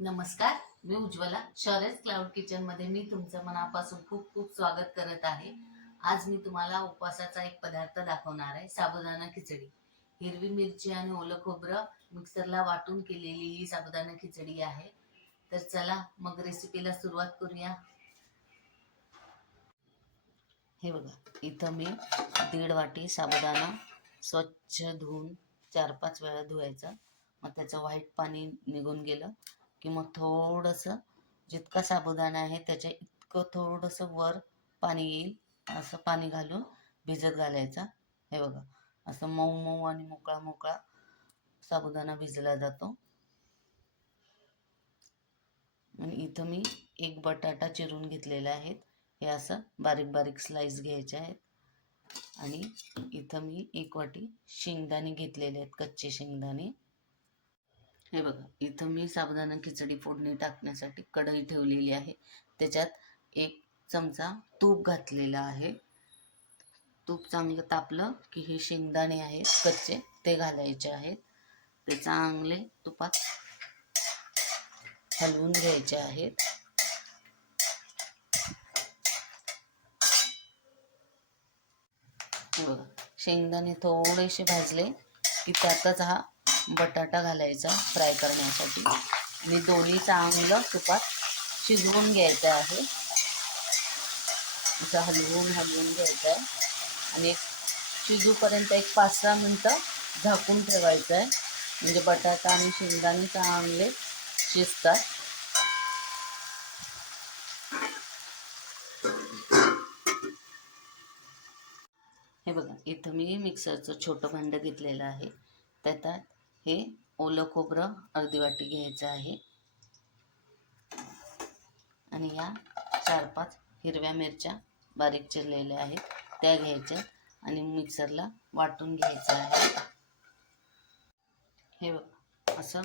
नमस्कार, मी Ujjwala. शौर्यस cloud kitchen मध्ये मी तुमचं मनापासून खूप खूप स्वागत करत आहे. आज मी तुम्हाला उपवासाचा एक पदार्थ दाखवणार आहे, साबुदाणा खिचडी. हिरवी मिरची आणि ओलं खोबरं मिक्सरला वाटून केलेली ही साबुदाणा खिचडी आहे. तर चला मग रेसिपीला सुरुवात करूया. हे बघा, इथं मी 1.5 वाटी साबुदाणा स्वच्छ धुवून 4-5 वेळा धुवायचा. मग त्याचं व्हाईट पाणी निघून गेलं की मग थोडंसं, जितका साबुदाणा आहे त्याच्या इतकं थोडंसं वर पाणी येईल असं पाणी घालून भिजत घालायचा. हे बघा, असं मऊ मऊ आणि मोकळा मोकळा साबुदाणा भिजला जातो. आणि इथं मी एक बटाटा चिरून घेतलेला आहे. हे असं बारीक बारीक स्लाइस घ्यायचे आहेत. आणि इथं मी 1 वाटी शेंगदाणे घेतलेले आहेत, कच्चे शेंगदाणे. हे बघा, इथं मी साबुदाणा खिचडी फोडणी टाकण्यासाठी कढई ठेवलेली आहे. त्याच्यात 1 चमचा तूप घातलेला आहे. तूप चांगलं तापलं की हे शेंगदाणे आहेत कच्चे, ते घालायचे आहेत. ते चांगले तुपात हलवून घ्यायचे आहेत. बघा, शेंगदाणे थोडेसे भाजले की त्यातच हा बटाटा घालायचा फ्राय करण्यासाठी. आणि दोन्ही चांगलं तुपात शिजवून घ्यायचं आहे. असं हलवून हलवून घ्यायचं आहे. आणि शिजूपर्यंत 5-6 मिनटं झाकून ठेवायचं आहे, म्हणजे बटाटा आणि शेंगदाणे चांगले शिजतात. हे बघा, इथं मी मिक्सरचं छोटं भांडं घेतलेलं आहे. त्यात हे ओलं खोबरं अर्धी वाटी घ्यायचं आहे. आणि या 4-5 हिरव्या मिरच्या बारीक चिरलेल्या आहेत, त्या घ्यायच्या आणि मिक्सरला वाटून घ्यायचं आहे. हे बघा, असं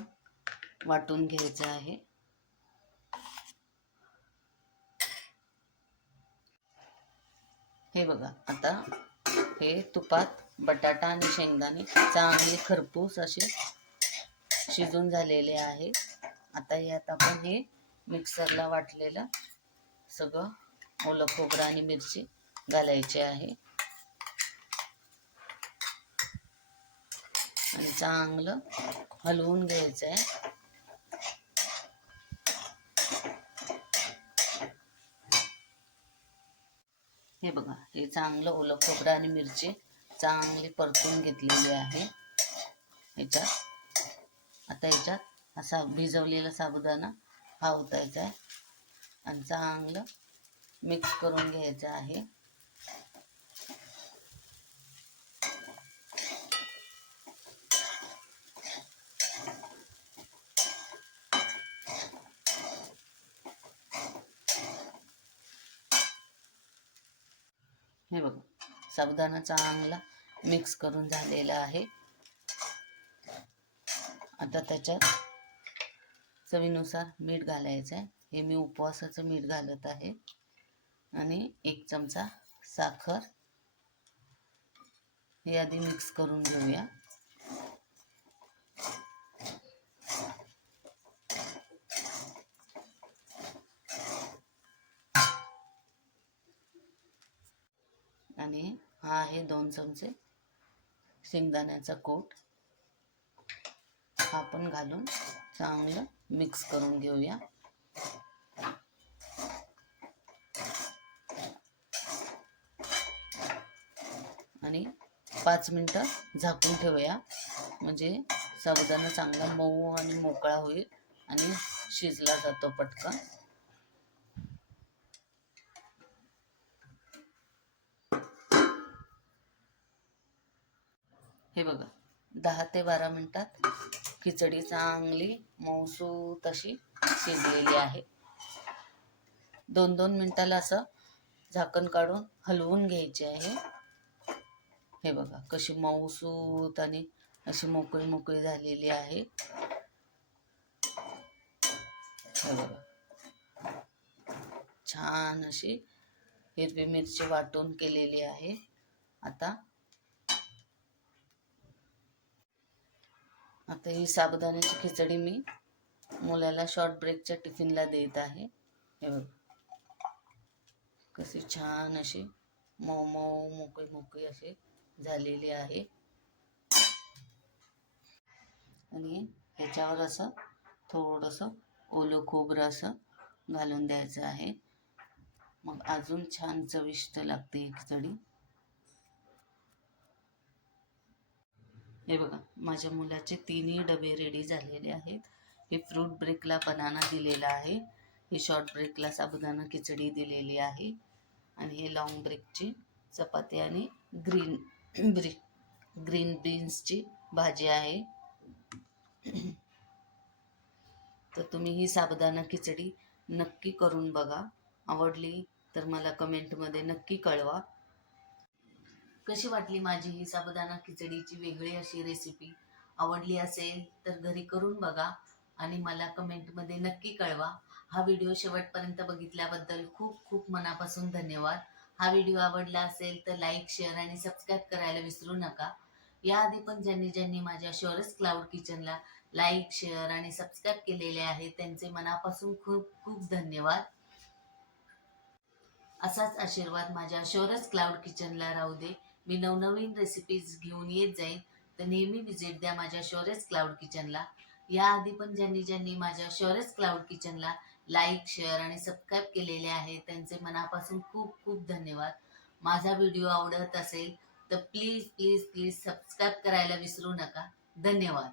वाटून घ्यायचं आहे. हे बघा, आता हे तुपात बटाटा आणि शेंगदाणे चांगले खरपूस असे शिजून झालेले आहे. आता यात आपण हे मिक्सरला वाटलेलं सगळं ओलं खोबरं आणि मिरची घालायचे आहे. आणि चांगलं हलवून घ्यायचं आहे. हे बघा, हे चांगलं ओलं खोबरं आणि मिरची चांगली परतून घेतलेली आहे. आता याच्यात असा भिजवलेला साबुदाणा हा ओतायचा आहे आणि चांगलं मिक्स करून घ्यायचं आहे. हे बघा, साबुदाणा चांगला मिक्स करून झालेला आहे. आता त्याच्यात चवीनुसार मीठ घालायचं आहे. हे मी उपवासाचं मीठ घालत आहे. आणि 1 चमचा साखर. हे आधी मिक्स करून घेऊया. आणि हा आहे 2 चमचे शेंगदाण्याचा कूट. हा पण घालून चांगलं मिक्स करून घेऊया. आणि 5 मिनटं झाकून ठेवूया, म्हणजे साबुदाणा चांगला मऊ आणि मोकळा होईल आणि शिजला जातो पटकन. हे बघा, 10 ते 12 मिनिटात खिचडी चांगली मऊसूत अशी शिजलेली आहे. 2-2 मिनिटाला असं झाकण काढून हलवून घ्यायचे आहे. हे बघा, कशी मऊसूत आणि अशी मोकळी मोकळी झालेली आहे. हे बघा, छान अशी हिरवी मिरची वाटून केलेली आहे. आता ही साबुदाण्याची खिचडी मी मुलाला शॉर्ट ब्रेकच्या टिफिनला देत आहे. हे बघ कसे छान असे मऊ मऊ मोकळे मोकळे असे झालेले आहे. आणि ह्याच्यावर असं थोडंसं ओलं खोबरं असं घालून द्यायचं आहे. मग अजून छान चविष्ट लागते ही खिचडी. हे बघा माझ्या मुलाचे 3ही डबे रेडी झालेले आहेत. हे फ्रूट ब्रेकला बनाना दिलेला आहे, हे शॉर्ट ब्रेकला साबुदाणा खिचडी दिलेली आहे, आणि हे लॉंग ब्रेकची चपाती आणि ग्रीन बीन्सची भाजी आहे. तर तुम्ही ही साबुदाणा खिचडी नक्की करून बघा. आवडली तर मला कमेंटमध्ये नक्की कळवा. कशी वाटली माझी ही साबुदाणा खिचडीची वेगळी अशी रेसिपी. आवडली असेल तर घरी करून बघा आणि मला कमेंटमध्ये नक्की कळवा. हा व्हिडिओ शेवटपर्यंत बघितल्याबद्दल खूप खूप मनापासून धन्यवाद. हा व्हिडिओ आवडला असेल तर लाईक, शेअर आणि सबस्क्राईब करायला विसरू नका. याआधी पण ज्यांनी माझ्या शोरस क्लाउड किचनला लाईक, शेअर आणि सबस्क्राईब केलेले आहे त्यांचे मनापासून खूप खूप धन्यवाद. असाच आशीर्वाद माझ्या शोरस क्लाउड किचनला राहू दे. मी नवनवीन रेसिपीज घेऊन येत जाईन, तर नेहमी विजिट द्या माझ्या शोरस क्लाउड किचनला. याआधी पण ज्यांनी माझ्या शोरस क्लाउड किचनला लाईक, शेअर आणि सबस्क्राईब केलेले आहे त्यांचे मनापासून खूप खूप धन्यवाद. माझा व्हिडिओ आवडत असेल तर प्लीज प्लीज प्लीज सबस्क्राईब करायला विसरू नका. धन्यवाद.